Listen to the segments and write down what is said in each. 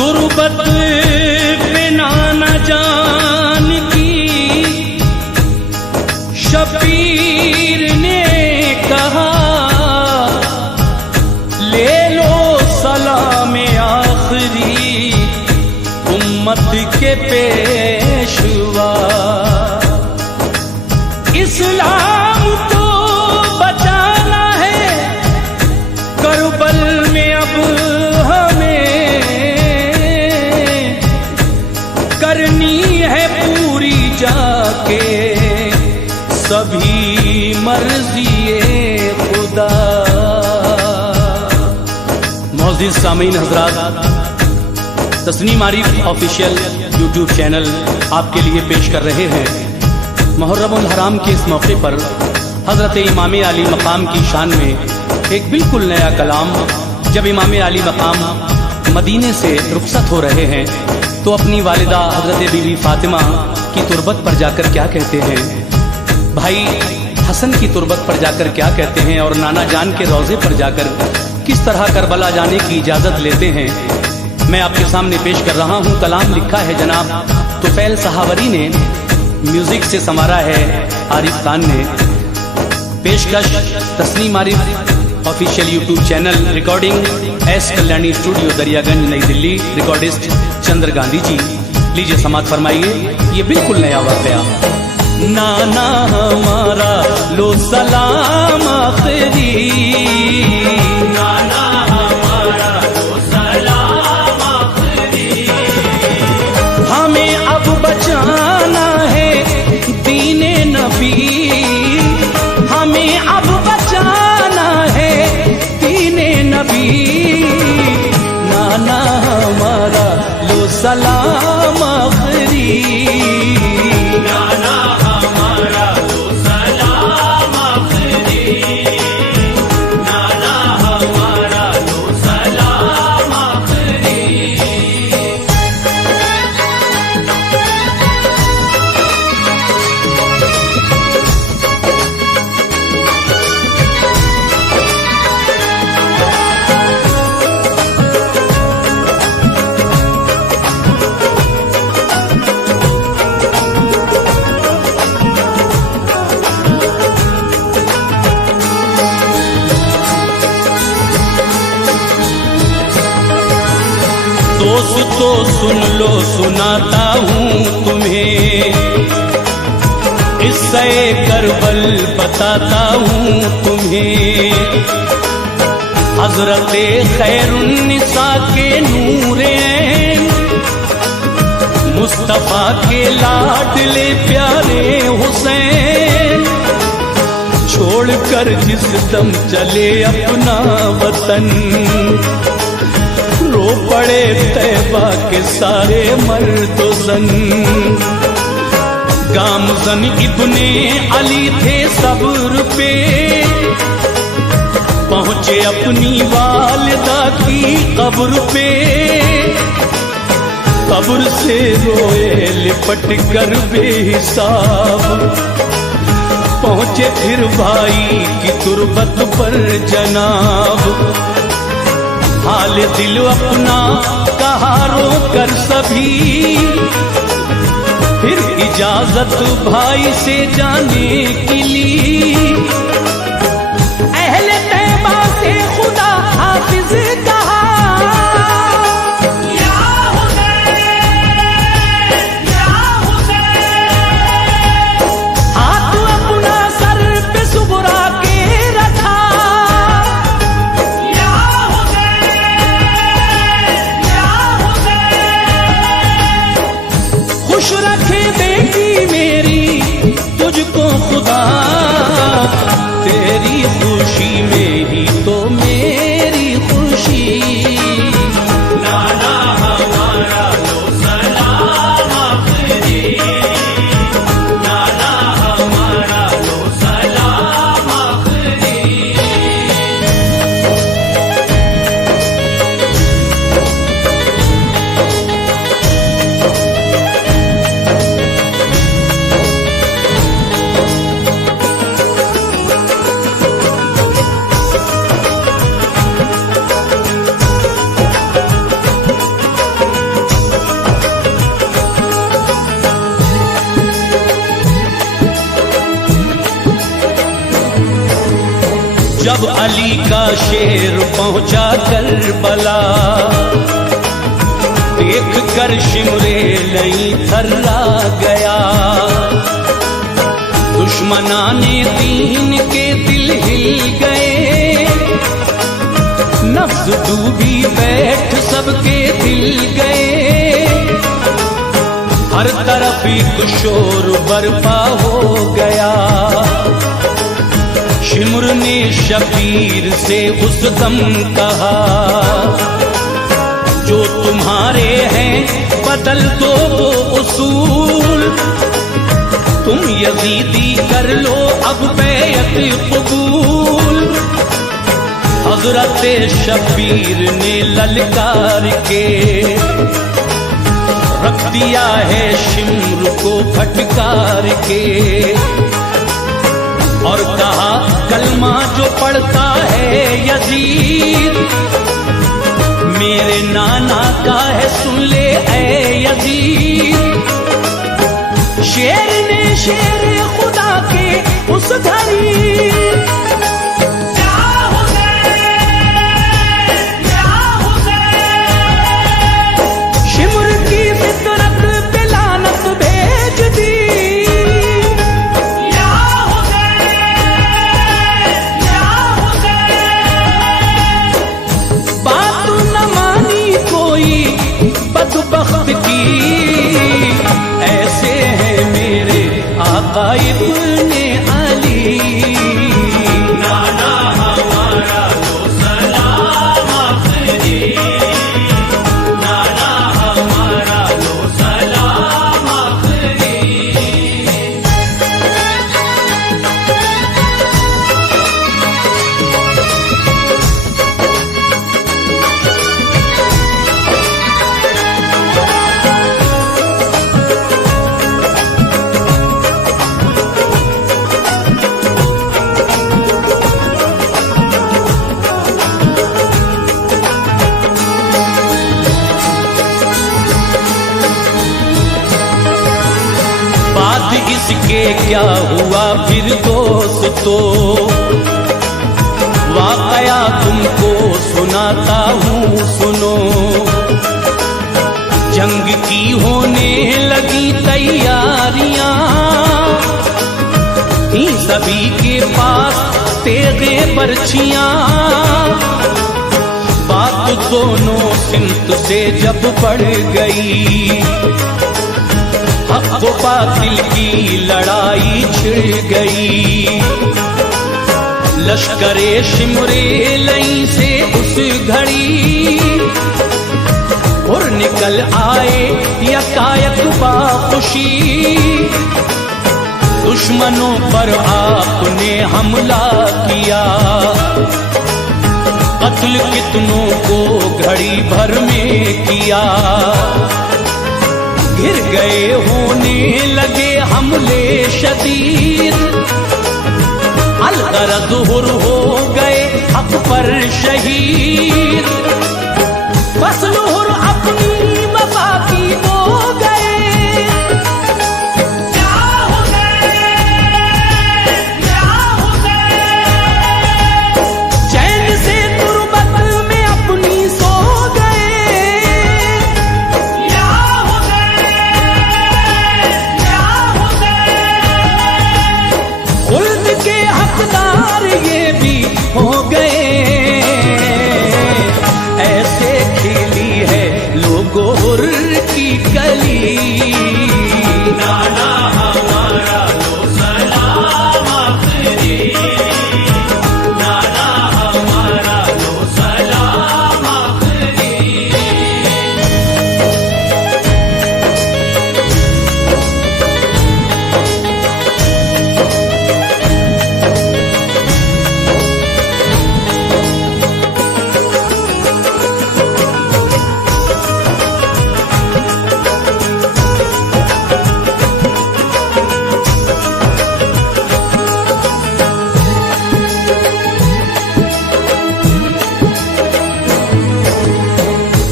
तुर्बत बिना न जान की शबीर ने कहा, ले लो सलाम आखिरी उम्मत के पेशवा। इस्लाम को बचाना है करबल में, अब करनी है पूरी जाके सभी मर्ज़ी खुदा। मौजूद सामीन हजरात, Tasneem Arif official YouTube channel आपके लिए पेश कर रहे हैं मुहर्रमुल हराम के इस मौके पर हजरत इमाम अली मकाम की शान में एक बिल्कुल नया कलाम। जब इमाम अली मकाम मदीने से रुखसत हो रहे हैं तो अपनी वालिदा हजरत बीवी फातिमा की तुरबत पर जाकर क्या कहते हैं, भाई हसन की तुरबत पर जाकर क्या कहते हैं, और नाना जान के रोजे पर जाकर किस तरह करबला जाने की इजाजत लेते हैं, मैं आपके सामने पेश कर रहा हूँ। कलाम लिखा है जनाब तुफैल सहावरी ने, म्यूजिक से संवारा है आरिफ खान ने। पेशकश Tasneem Arif official YouTube channel, recording S Kalyani studio Daryaganj Nai Delhi, recordist Chandra Gandhi ji. लीजिए समात फरमाइए, ये बिल्कुल नया वाक़या। नाना हमारा लो सलाम आखिरी, नाना हमारा लो सलाम आखिरी, हमें अब बचाना है दीने नबी, हमें अब बचाना है दीने नबी। नाना हमारा लो सलाम आखिरी, नाना हमारा लो सलाम आखिरी, नाना हमारा लो सलाम आखिरी। दोस्तों सुन लो, सुनाता हूँ तुम्हें किस्से करबल, बताता हूँ तुम्हें हजरत खैरुन्निसा के नूरे मुस्तफा के लाडले प्यारे हुसैन, छोड़कर जिस दम चले अपना वतन, रो पड़े तैबा के सारे मर्द जन। गामजन इब्ने अली थे सब्र पे, पहुंचे अपनी वालिदा की कब्र पे, कब्र से रोए लिपट कर बेहिसाब, पहुंचे फिर भाई की तुरबत पर जनाब। हाल दिल अपना कहा रो कर सभी, फिर इजाजत भाई से जाने की ली। अहले तैबा से खुदा हाफिज कहा, या हुसैन, या हुसैन, हाथ अपना सर पे सुबरा के रखा, या हुसैन, या हुसैन, खुश रखे बेटी मेरी तुझको खुदा, अली का शेर पहुंचा करबला, देख कर शिमरे लई थर्रा गया। दुश्मनाने दीन के दिल हिल गए, नफ्स डूबी बैठ सबके दिल गए। हर तरफ एक शोर बर्पा हो गया। शिमर ने शबीर से उस दम कहा, जो तुम्हारे हैं बदल दो वो उसूल, तुम यजीदी कर लो अब बैअत कबूल। हजरत शबीर ने ललकार के रख दिया है शिमर को फटकार के, और कहा कलमा जो पढ़ता है यजीद, मेरे नाना का है सुन ले ऐ यजीद। शेर ने शेर खुदा के उस घड़ी, शिमर की फितरत पे लानत भेज दी। बात न मानी कोई बदबख्त की, ऐसे है मेरे आका इब्ने अली। नाना हमारा तो सलाम आखिरी, नाना हमारा तो सलाम आखिरी। इसके क्या हुआ फिर दोस्तों, वाकया तुमको सुनाता हूँ सुनो। जंग की होने लगी तैयारियां, सभी के पास तेगे बर्छियां। बात दोनों सिमत से जब बढ़ गई, हक व बातिल की लड़ाई छिड़ गई। लश्करे शिमरे लई से उस घड़ी, और निकल आए यकायक बाखुशी। दुश्मनों पर आपने हमला किया, कत्ल कितनों को घड़ी भर में किया। गिर गए होने लगे हमले शदीद, अलगरद हुर हो गए हक पर शहीद। फसल हुर अपनी वफा की हो गए, चैन से तुरबत में अपनी सो हो गए। ऐसे खिली है लोगों हुर्र की कली। नाना हमारा तो सलाम आखिरी, नाना हमारा तो सलाम आखिरी।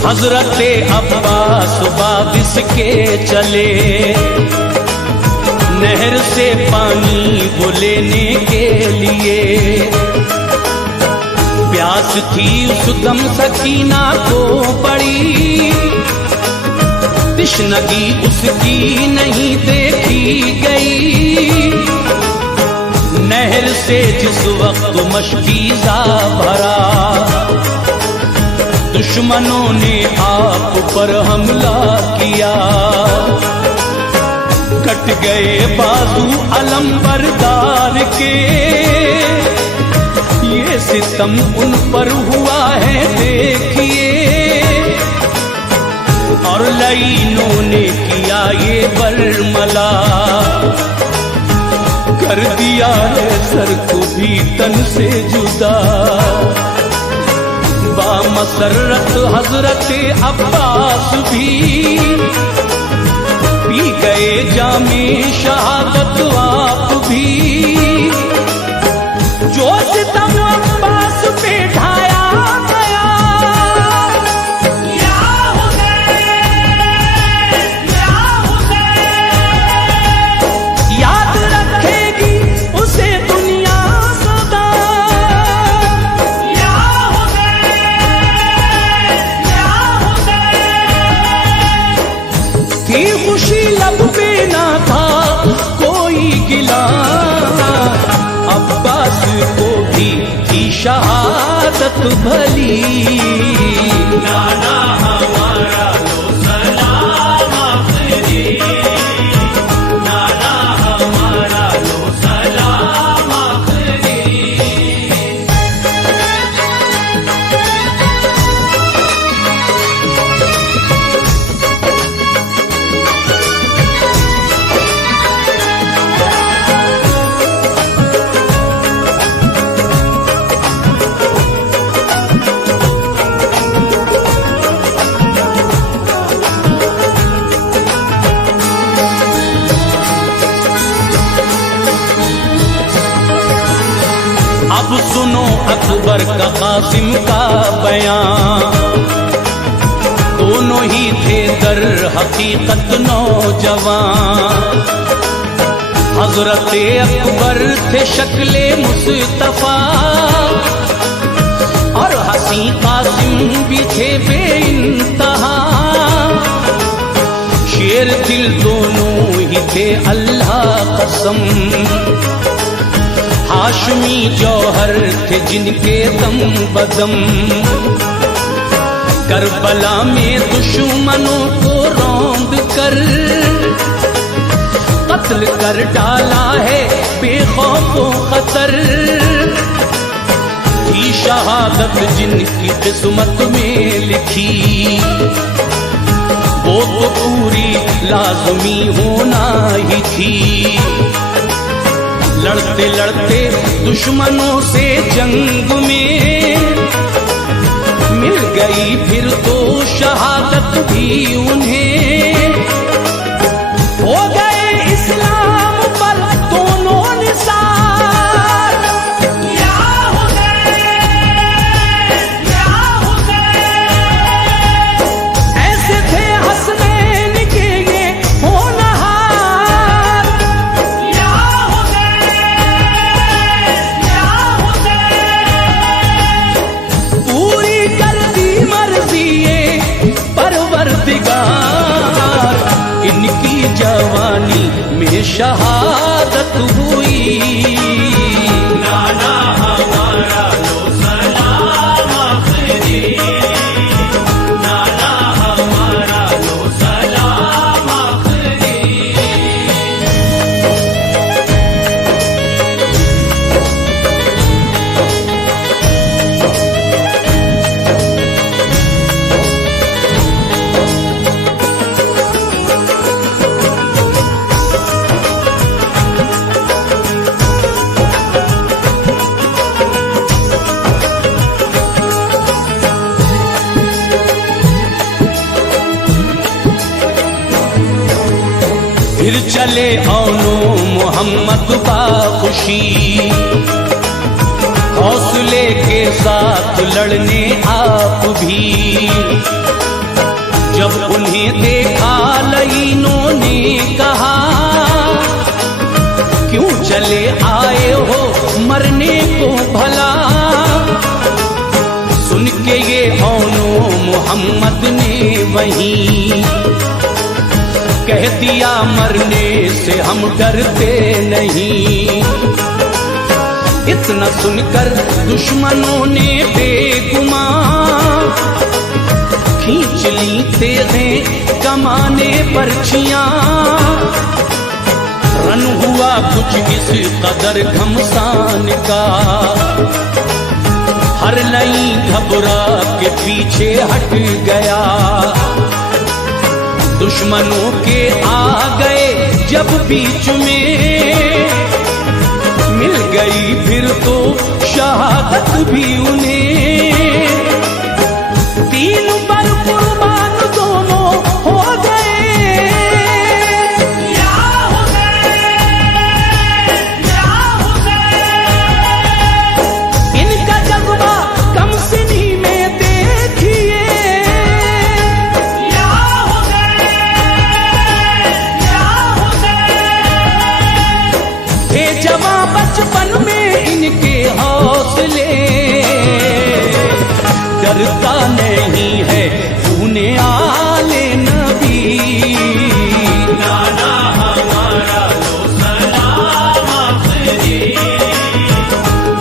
हजरते अब्बास बाबिस के चले, नहर से पानी वो लेने के लिए। प्यास थी उस दम सकीना को बड़ी, तिश्नगी उसकी नहीं देखी गई। नहर से जिस वक्त मशकीज़ा भरा, दुश्मनों ने आप पर हमला किया। कट गए बाजू अलंबरदार के, ये सितम उन पर हुआ है देखिए। और लाइनों ने किया ये बरमला, कर दिया है सर को भी तन से जुदा। बामसरत हजरत अब्बास भी पी गए जामे शहादत आप भी। जो सितम अब्बास पे ढाया गया, या हुसैन, याद रखेगी उसे दुनिया सदा। या हुसैन, थी खुशी लब पे ना था कोई गिला। अब्बास को भी थी शहादत भली। नाना हमारा लो सलाम आखिरी, नाना हमारा लो सलाम आखिरी। अब सुनो अकबर का कासिम का बयान, दोनों ही थे दर हकीकत नौजवान। हजरत अकबर थे शक्ले मुस्तफा, और हसी कासिम भी थे बेइंतहा। शेर दिल दोनों ही थे अल्लाह कसम, हाशमी जौहर थे जिनके दम बदम। करबला में दुश्मनों को रौंद कर कत्ल कर डाला है बेखौफो खतर। थी शहादत जिनकी किस्मत में लिखी, वो तो पूरी लाज़मी होना ही थी। लड़ते लड़ते दुश्मनों से जंग में मिल गई फिर तो शहादत भी उन्हें। हो गए इस्लाम पर दोनों निसार। या हुसैन, या हुसैन, ऐसे थे हसनैन के ये होनहार। या पूरी कर दी मर्जी ये परवरदिगार, इनकी जवानी में शहादत हुई। नाना हमारा लो सलाम आखिरी, नाना हमारा लो सलाम आखिरी। फिर चले औनो मोहम्मद बाखुशी, हौसले के साथ लड़ने आप भी। जब उन्हें देखा लईनों ने कहा, क्यों चले आए हो मरने को भला। मोहम्मद ने वहीं कह दिया मरने से हम डरते नहीं। इतना सुनकर दुश्मनों ने बेगुमान खींच ली तेज़ें कमाने पर्चियां। रन हुआ कुछ इस कदर घमसान का, हर लई घबरा के पीछे हट गया। दुश्मनों के आ गए जब बीच में, मिल गई फिर तो शहादत भी उन्हें। दीन पर कुर्बान दोनों हो गए। इनका जज्बा कम सिनी में देखिए। थे जवां बचपन में इनके हौसले, डरता नहीं है तूने आले नबी। नाना हमारा लो सलाम आखिरी,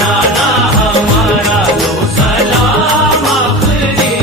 नाना हमारा लो सलाम आखिरी।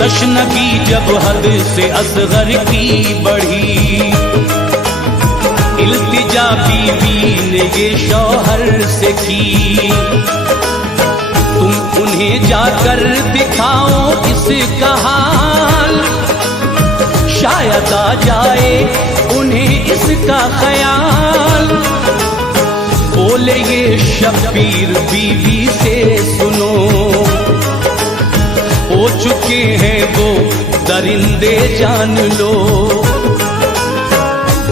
तशनगी जब हद से असगर की बढ़ी, इल्तिजा बीवी ने ये शौहर से की। तुम उन्हें जाकर दिखाओ इसका हाल, शायद आ जाए उन्हें इसका ख्याल। बोले ये शब्बीर बीवी से सुनो, हो चुके हैं वो दरिंदे जान लो।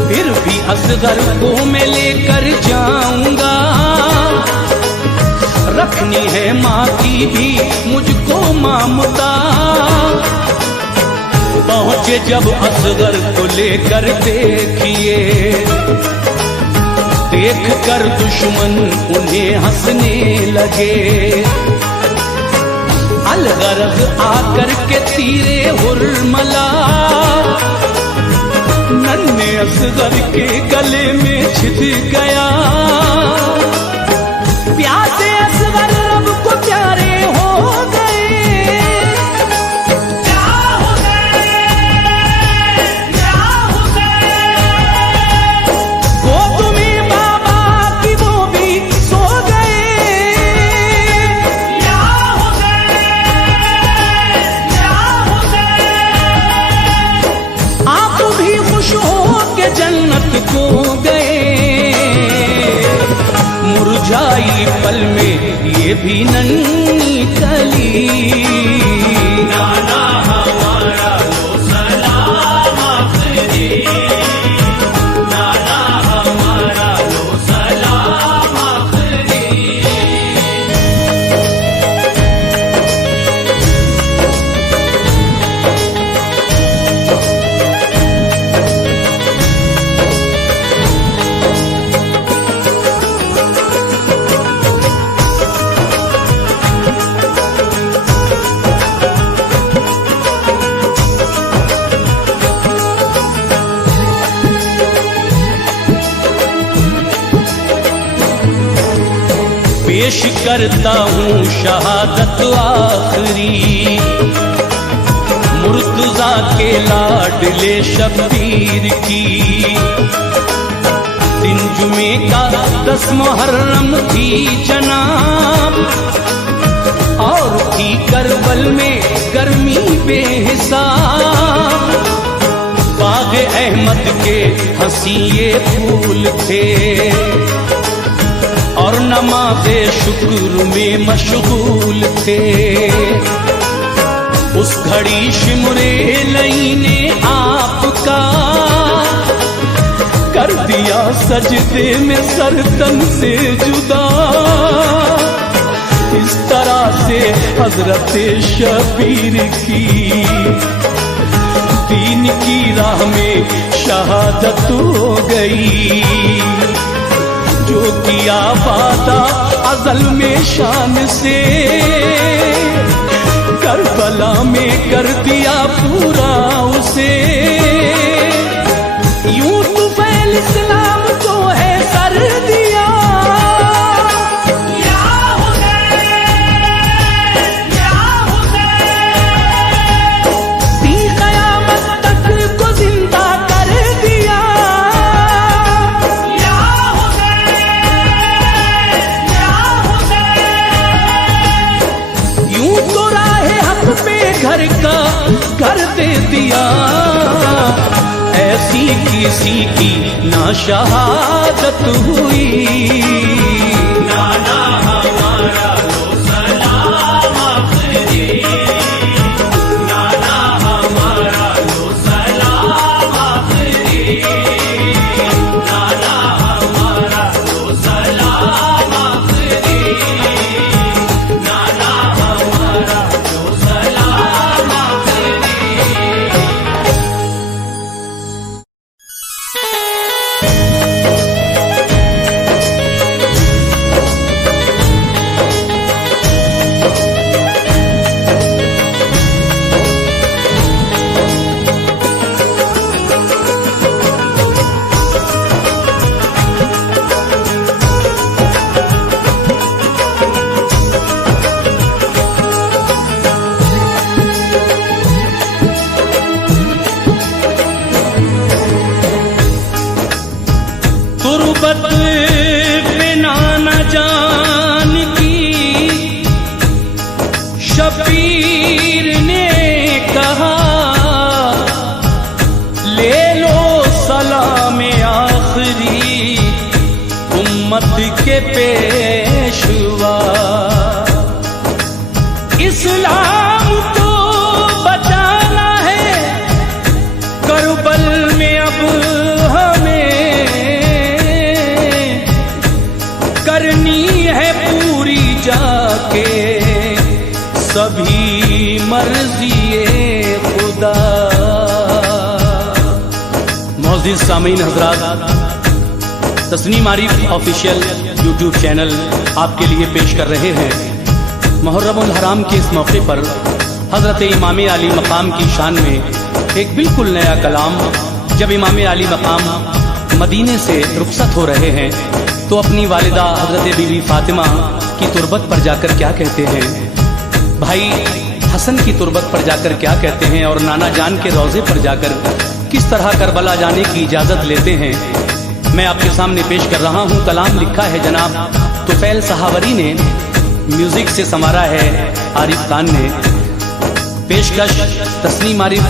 फिर भी असगर को मैं लेकर जाऊंगा, रखनी है माँ की भी मुझको ममता। पहुंचे जब असगर को लेकर देखिए, देख कर दुश्मन उन्हें हंसने लगे। अलगरज आकर के तीरे हुर्मला, नन्हे असगर के गले में छिद गया। प्यासे असगर रब को प्यारे हो गए। गोद में बाबा की वो भी सो गए। आप भी खुश हो के जन्नत को गए। मुरझाई पल में ये भी नन्ही कली। नाना हमारा लो सलाम आखिरी, नाना हमारा लो सलाम आखिरी। पेश करता हूँ शहादत आखिरी, मुर्तजा के लाडले शब्बीर की। दिन जुमे का 10 मुहर्रम थी जनाब, और थी करबल में गर्मी बेहिसाब। बाग अहमद के हंसी ये फूल थे, और नमाज़े शुक्र में मशगूल थे। उस घड़ी शिमरे लई ने आपका कर दिया सजदे में सर तन से जुदा। इस तरह से हजरत शबीर की दीन की राह में शहादत हो गई। जो किया वादा अज़ल में शान से करबला में कर दिया पूरा उसे। यूं तुफैल इस्लाम जो है कर दिया। घर का घर दे दिया। ऐसी किसी की ना शहादत हुई। नाना हमारा लो सलाम आखिरी, नाना हमारा लो सलाम आखिरी, नाना हमारा लो सलाम आखिरी, नाना हमारा लो सलाम आखिरी। तुरबत बिना न जान की शबीर ने कहा, ले लो सलाम आखिरी उम्मत के पेशवा। इस्लाम को बचाना है करबल में अब हमें, करनी है पूरी जाके सभी मर्ज़ी खुदा। मौजूद सामीन हजरात, Tasneem Arif official YouTube channel आपके लिए पेश कर रहे हैं मुहर्रमुल हराम के इस मौके पर हजरत इमाम अली मकाम की शान में एक बिल्कुल नया कलाम। जब इमाम अली मकाम मदीने से रुखसत हो रहे हैं तो अपनी वालिदा हजरत बीबी फातिमा की तुरबत पर जाकर क्या कहते हैं, भाई हसन की तुरबत पर जाकर क्या कहते हैं और नाना जान के रोजे पर जाकर किस तरह करबला जाने की इजाजत लेते हैं, मैं आपके सामने पेश कर रहा हूँ। कलाम लिखा है जनाब तुफैल सहावरी ने, म्यूजिक से संवारा है आरिफ खान ने। पेशकश Tasneem Arif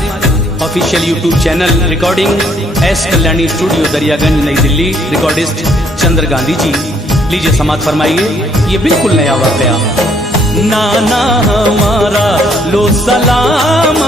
official YouTube channel, recording S Kalyani studio Daryaganj Nai Delhi, recordist Chandra Gandhi ji. लीजिए समात फरमाइए ये बिल्कुल नया वाक़या। नाना हमारा लो सलाम